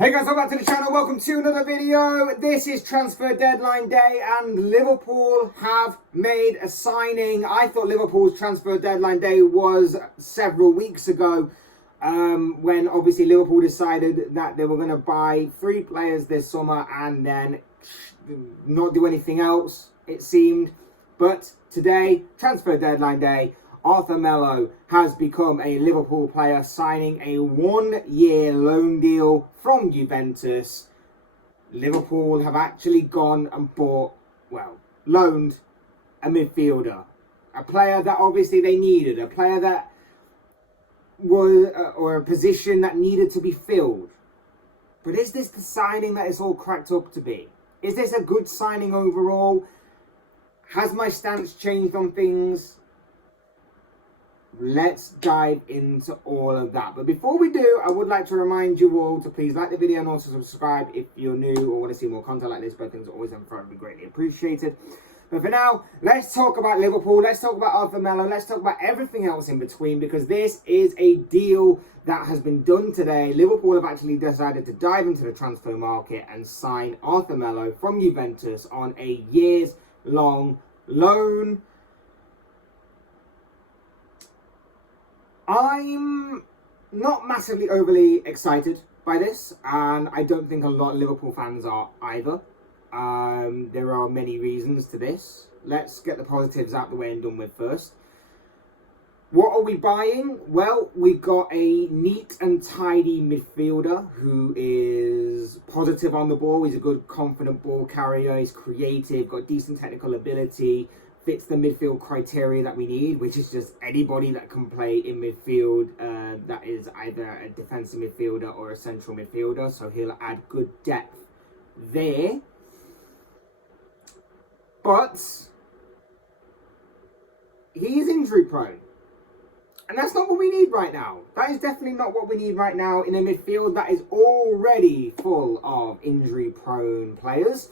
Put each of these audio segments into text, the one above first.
Hey guys, welcome back to the channel. Welcome to another video. This is transfer deadline day and Liverpool have made a signing. I thought Liverpool's transfer deadline day was several weeks ago when obviously Liverpool decided that they were going to buy 3 players this summer and then not do anything else, it seemed. But today, transfer deadline day, Arthur Melo has become a Liverpool player, signing a 1-year loan deal from Juventus. Liverpool have actually gone and loaned a midfielder. A player that obviously they needed. A player that was, or a position that needed to be filled. But is this the signing that it's all cracked up to be? Is this a good signing overall? Has my stance changed on things? Let's dive into all of that. But before we do, I would like to remind you all to please like the video and also subscribe if you're new or want to see more content like this. Both things are always and forever greatly appreciated. But for now, let's talk about Liverpool. Let's talk about Arthur Melo. Let's talk about everything else in between, because this is a deal that has been done today. Liverpool have actually decided to dive into the transfer market and sign Arthur Melo from Juventus on a years-long loan. I'm not massively overly excited by this, and I don't think a lot of Liverpool fans are either. There are many reasons to this. Let's get the positives out the way and done with first. What are we buying? Well, we got a neat and tidy midfielder who is positive on the ball. He's a good, confident ball carrier. He's creative, got decent technical ability, fits the midfield criteria that we need, which is just anybody that can play in midfield that is either a defensive midfielder or a central midfielder. So he'll add good depth there. But he is injury prone. And that's not what we need right now. That is definitely not what we need right now in a midfield that is already full of injury prone players.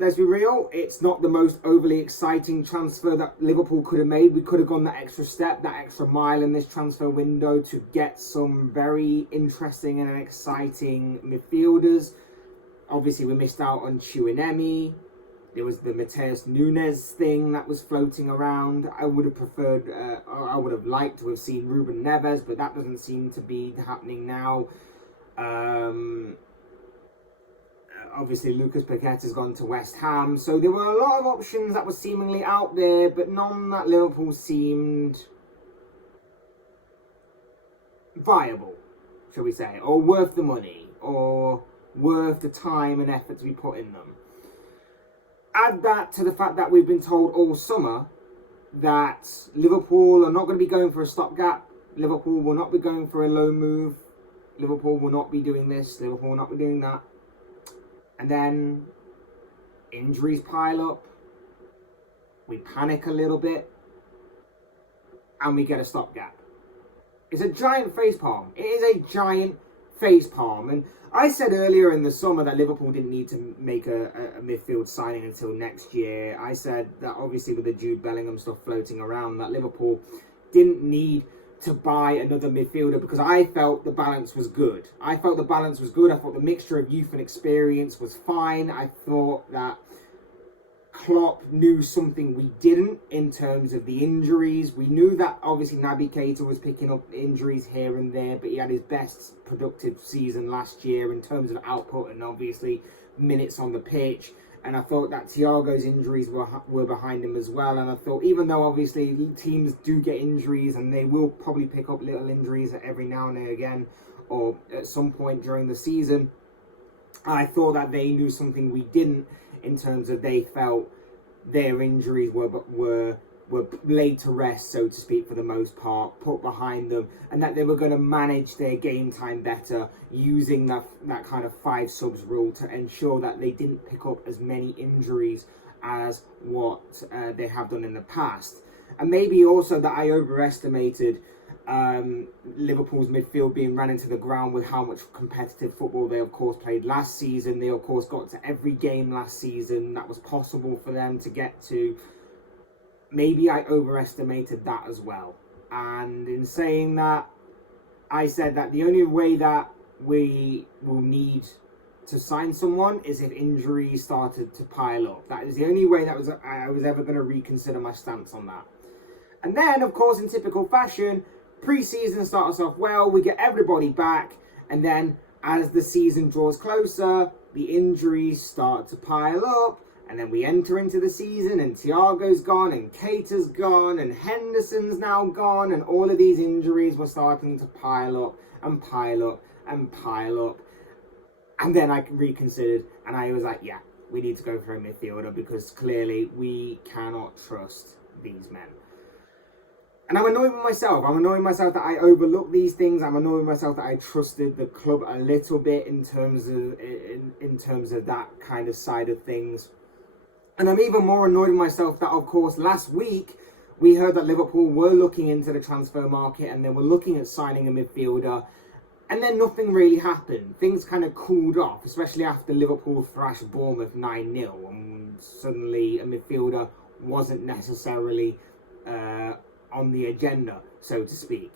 Let's be real, it's not the most overly exciting transfer that Liverpool could have made. We could have gone that extra step, that extra mile in this transfer window to get some very interesting and exciting midfielders. Obviously, we missed out on Chuinemi. There was the Mateus Nunes thing that was floating around. I would have preferred, I would have liked to have seen Ruben Neves, but that doesn't seem to be happening now. Obviously, Lucas Paqueta has gone to West Ham. So there were a lot of options that were seemingly out there, but none that Liverpool seemed viable, shall we say, or worth the money, or worth the time and effort to be put in them. Add that to the fact that we've been told all summer that Liverpool are not going to be going for a stopgap. Liverpool will not be going for a low move. Liverpool will not be doing this. Liverpool will not be doing that. And then injuries pile up. We panic a little bit. And we get a stopgap. It's a giant facepalm. It is a giant facepalm. And I said earlier in the summer that Liverpool didn't need to make a midfield signing until next year. I said that obviously with the Jude Bellingham stuff floating around, that Liverpool didn't need to buy another midfielder because I felt the balance was good. I thought the mixture of youth and experience was fine. I thought that Klopp knew something we didn't in terms of the injuries. We knew that obviously Naby Keita was picking up injuries here and there, but he had his best productive season last year in terms of output and obviously minutes on the pitch. And I thought that Thiago's injuries were behind him as well. And I thought, even though obviously teams do get injuries and they will probably pick up little injuries every now and again or at some point during the season, I thought that they knew something we didn't in terms of they felt their injuries were laid to rest, so to speak, for the most part, put behind them, and that they were going to manage their game time better using that kind of 5 subs rule to ensure that they didn't pick up as many injuries as what they have done in the past. And maybe also that I overestimated Liverpool's midfield being ran into the ground with how much competitive football they of course played last season. They of course got to every game last season that was possible for them to get to. Maybe I overestimated that as well. And in saying that, I said that the only way that we will need to sign someone is if injuries started to pile up. That is the only way that I was ever going to reconsider my stance on that. And then, of course, in typical fashion, pre-season starts off well, we get everybody back, and then as the season draws closer, the injuries start to pile up, and then we enter into the season, and Thiago's gone, and Keita's gone, and Henderson's now gone, and all of these injuries were starting to pile up, and pile up, and pile up. And then I reconsidered, and I was like, yeah, we need to go for a midfielder, because clearly we cannot trust these men. And I'm annoyed with myself. I'm annoyed with myself that I overlooked these things. I'm annoyed with myself that I trusted the club a little bit in terms of that kind of side of things. And I'm even more annoyed with myself that, of course, last week we heard that Liverpool were looking into the transfer market and they were looking at signing a midfielder. And then nothing really happened. Things kind of cooled off, especially after Liverpool thrashed Bournemouth 9-0. And suddenly a midfielder wasn't necessarily on the agenda, so to speak.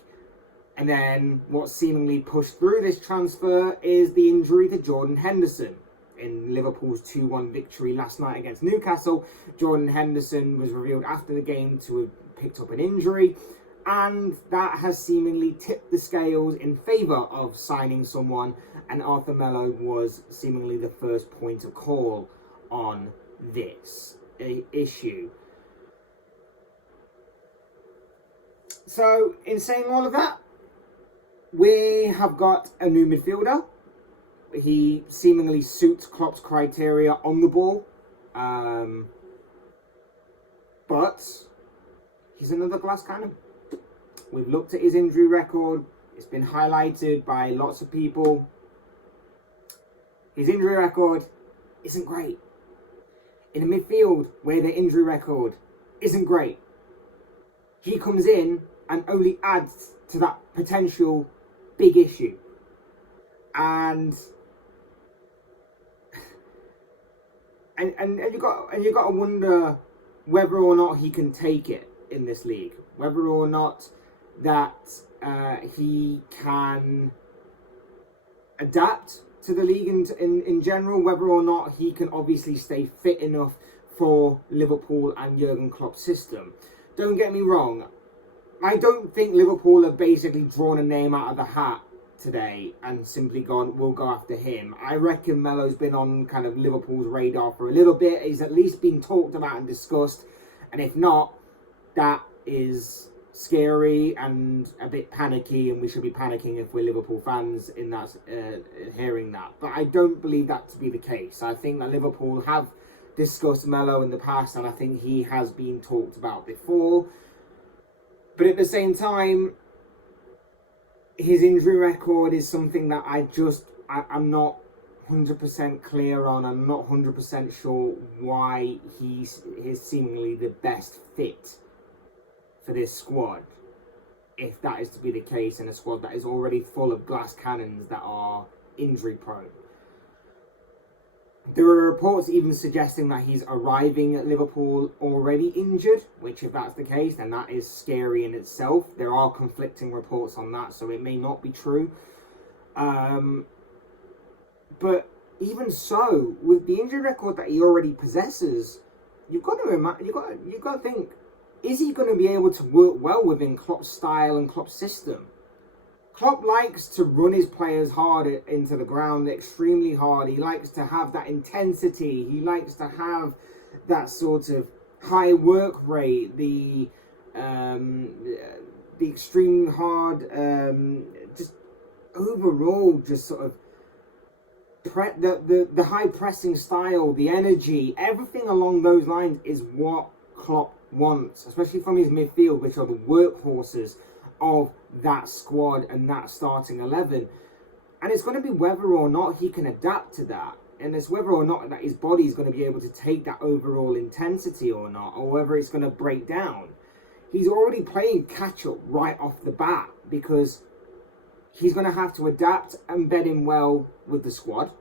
And then what seemingly pushed through this transfer is the injury to Jordan Henderson. In Liverpool's 2-1 victory last night against Newcastle, Jordan Henderson was revealed after the game to have picked up an injury, and that has seemingly tipped the scales in favour of signing someone, and Arthur Melo was seemingly the first point of call on this issue. So, in saying all of that, we have got a new midfielder. He seemingly suits Klopp's criteria on the ball. But he's another glass cannon. We've looked at his injury record. It's been highlighted by lots of people. His injury record isn't great. In a midfield where the injury record isn't great, he comes in and only adds to that potential big issue. And you got to wonder whether or not he can take it in this league, whether or not that he can adapt to the league in general, whether or not he can obviously stay fit enough for Liverpool and Jurgen Klopp's system. Don't get me wrong, I don't think Liverpool have basically drawn a name out of the hat today and simply gone, we'll go after him. I reckon Melo's been on kind of Liverpool's radar for a little bit. He's at least been talked about and discussed, and if not, that is scary and a bit panicky, and we should be panicking if we're Liverpool fans in that hearing that. But I don't believe that to be the case. I think that Liverpool have discussed Melo in the past, and I think he has been talked about before. But at the same time, his injury record is something that I'm not 100% clear on. I'm not 100% sure why he is seemingly the best fit for this squad, if that is to be the case, in a squad that is already full of glass cannons that are injury prone. There are reports even suggesting that he's arriving at Liverpool already injured, which if that's the case, then that is scary in itself. There are conflicting reports on that, so it may not be true. But even so, with the injury record that he already possesses, you've got to think, is he going to be able to work well within Klopp's style and Klopp's system? Klopp likes to run his players hard into the ground, extremely hard. He likes to have that intensity. He likes to have that sort of high work rate, the extreme hard, just overall, just sort of the high pressing style, the energy, everything along those lines is what Klopp wants, especially from his midfield, which are the workhorses of that squad and that starting 11. And it's going to be whether or not he can adapt to that, and it's whether or not that his body is going to be able to take that overall intensity or not, or whether it's going to break down. He's already playing catch up right off the bat, because he's going to have to adapt and bed in well with the squad.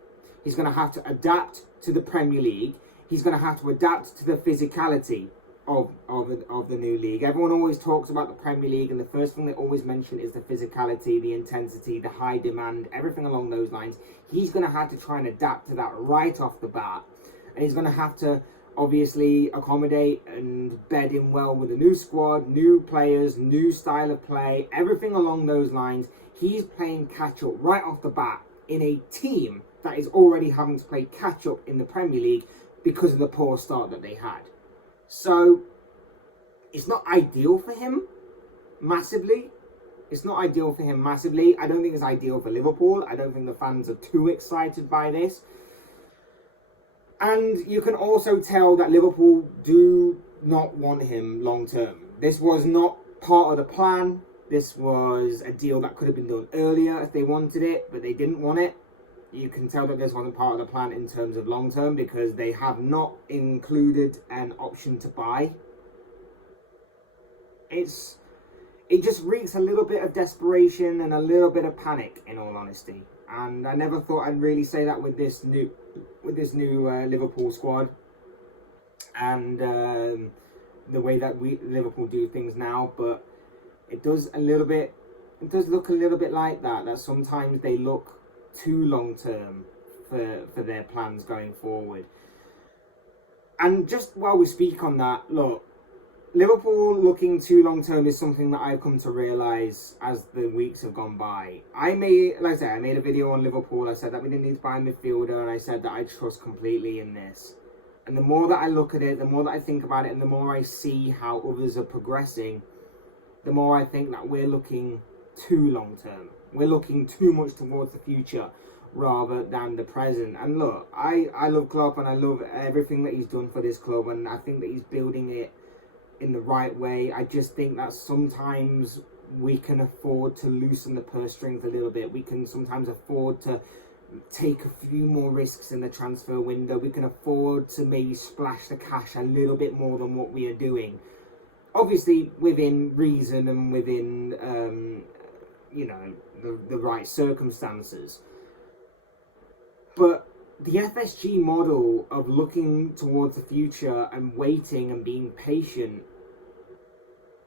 He's going to have to adapt to the Premier League. He's going to have to adapt to the physicality of the new league. Everyone always talks about the Premier League, and the first thing they always mention is the physicality, the intensity, the high demand, everything along those lines. He's going to have to try and adapt to that right off the bat, and he's going to have to obviously accommodate and bed in well with a new squad, new players, new style of play, everything along those lines. He's playing catch up right off the bat in a team that is already having to play catch up in the Premier League because of the poor start that they had. So it's not ideal for him massively. It's not ideal for him massively. I don't think it's ideal for Liverpool. I don't think the fans are too excited by this. And you can also tell that Liverpool do not want him long term. This was not part of the plan. This was a deal that could have been done earlier if they wanted it, but they didn't want it. You can tell that this wasn't part of the plan in terms of long term, because they have not included an option to buy. It just reeks a little bit of desperation and a little bit of panic, in all honesty. And I never thought I'd really say that with this new Liverpool squad and the way that Liverpool do things now. But it does look a little bit like that. That sometimes they look too long term for their plans going forward. And just while we speak on that, look, Liverpool looking too long term is something that I've come to realise as the weeks have gone by. I made a video on Liverpool. I said that we didn't need to buy a midfielder, and I said that I trust completely in this. And the more that I look at it, the more that I think about it, and the more I see how others are progressing, the more I think that we're looking too long term. We're looking too much towards the future rather than the present. And look, I love Klopp, and I love everything that he's done for this club, and I think that he's building it in the right way. I just think that sometimes we can afford to loosen the purse strings a little bit. We can sometimes afford to take a few more risks in the transfer window. We can afford to maybe splash the cash a little bit more than what we are doing. Obviously within reason and within the right circumstances. But the FSG model of looking towards the future and waiting and being patient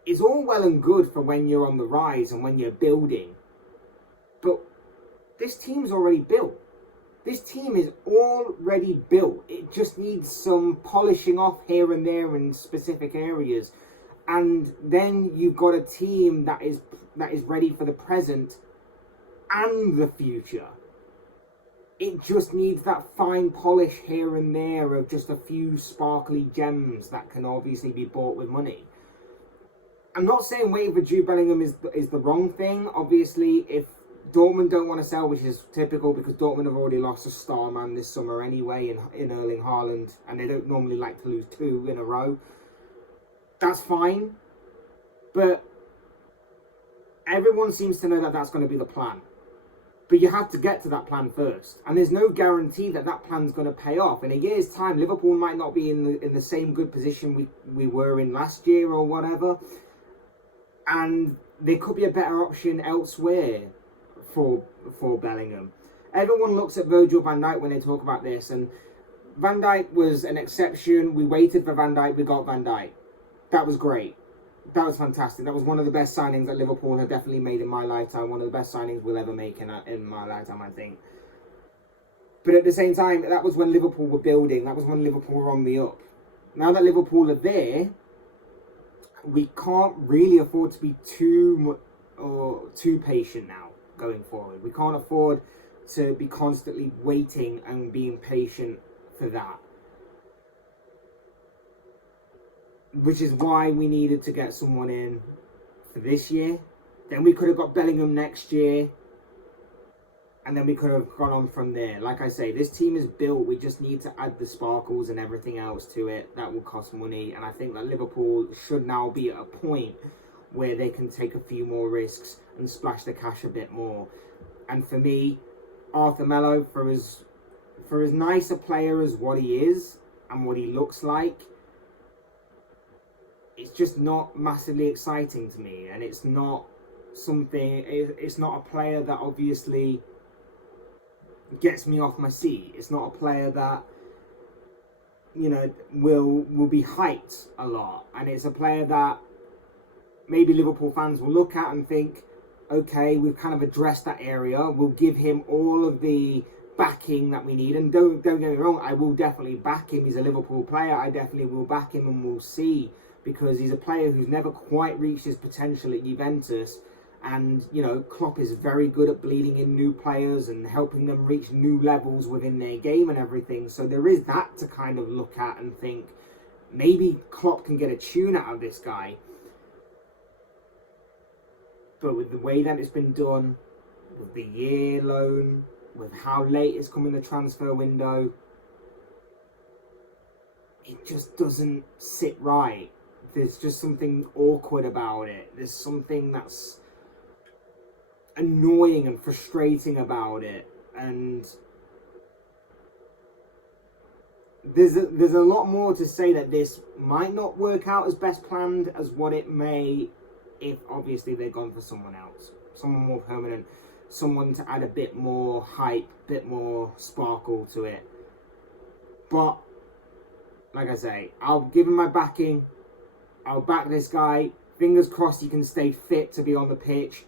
is all well and good for when you're on the rise and when you're building. But this team's already built. This team is already built. It just needs some polishing off here and there in specific areas. And then you've got a team that is ready for the present and the future. It just needs that fine polish here and there of just a few sparkly gems that can obviously be bought with money. I'm not saying waiting for Jude Bellingham is the wrong thing. Obviously, if Dortmund don't want to sell, which is typical because Dortmund have already lost a star man this summer anyway in Erling Haaland, and they don't normally like to lose two in a row. That's fine. But everyone seems to know that that's going to be the plan. But you have to get to that plan first. And there's no guarantee that that plan's going to pay off. In a year's time, Liverpool might not be in the same good position we were in last year or whatever. And there could be a better option elsewhere for Bellingham. Everyone looks at Virgil van Dijk when they talk about this. And Van Dijk was an exception. We waited for Van Dijk. We got Van Dijk. That was great. That was fantastic. That was one of the best signings that Liverpool have definitely made in my lifetime. One of the best signings we'll ever make in my lifetime, I think. But at the same time, that was when Liverpool were building. That was when Liverpool were on the up. Now that Liverpool are there, we can't really afford to be too patient now going forward. We can't afford to be constantly waiting and being patient for that. Which is why we needed to get someone in for this year. Then we could have got Bellingham next year. And then we could have gone on from there. Like I say, this team is built. We just need to add the sparkles and everything else to it. That will cost money. And I think that Liverpool should now be at a point where they can take a few more risks and splash the cash a bit more. And for me, Arthur Melo, for as nice a player as what he is and what he looks like, it's just not massively exciting to me, and it's not a player that obviously gets me off my seat. It's not a player that will be hyped a lot, and it's a player that maybe Liverpool fans will look at and think, okay, we've kind of addressed that area. We'll give him all of the backing that we need. And don't get me wrong, I will definitely back him. He's a Liverpool player. I definitely will back him, and we'll see, because he's a player who's never quite reached his potential at Juventus. And, Klopp is very good at bleeding in new players and helping them reach new levels within their game and everything. So there is that to kind of look at and think, maybe Klopp can get a tune out of this guy. But with the way that it's been done, with the year loan, with how late it's come in the transfer window, it just doesn't sit right. There's just something awkward about it. There's something that's annoying and frustrating about it. And there's a lot more to say that this might not work out as best planned as what it may, if obviously they've gone for someone else, someone more permanent, someone to add a bit more hype, a bit more sparkle to it. But like I say, I'll give him my backing. I'll back this guy. Fingers crossed he can stay fit to be on the pitch.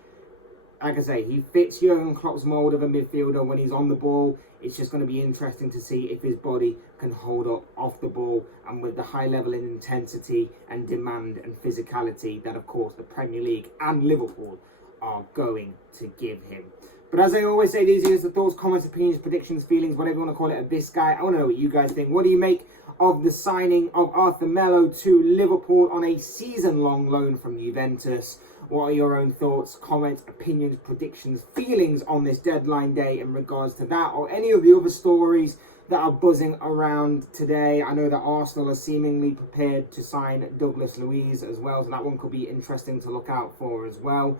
Like I say, he fits Jurgen Klopp's mould of a midfielder when he's on the ball. It's just going to be interesting to see if his body can hold up off the ball, and with the high level in intensity and demand and physicality that, of course, the Premier League and Liverpool are going to give him. But as I always say, these are the thoughts, comments, opinions, predictions, feelings, whatever you want to call it, of this guy. I want to know what you guys think. What do you make of the signing of Arthur Melo to Liverpool on a season-long loan from Juventus? What are your own thoughts, comments, opinions, predictions, feelings on this deadline day in regards to that, or any of the other stories that are buzzing around today? I know that Arsenal are seemingly prepared to sign Douglas Luiz as well, so that one could be interesting to look out for as well.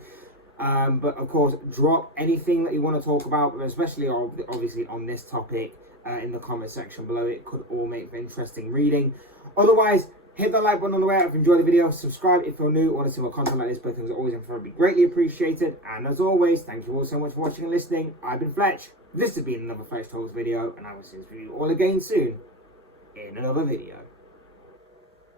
But of course, drop anything that you want to talk about, especially obviously on this topic, in the comment section below. It could all make for interesting reading. Otherwise, hit the like button on the way out if you enjoyed the video. Subscribe if you're new or want to see more content like this. Both things are always and forever be greatly appreciated. And as always, thank you all so much for watching and listening. I've been Fletch. This has been another Fletch Talks video, and I will see you all again soon in another video.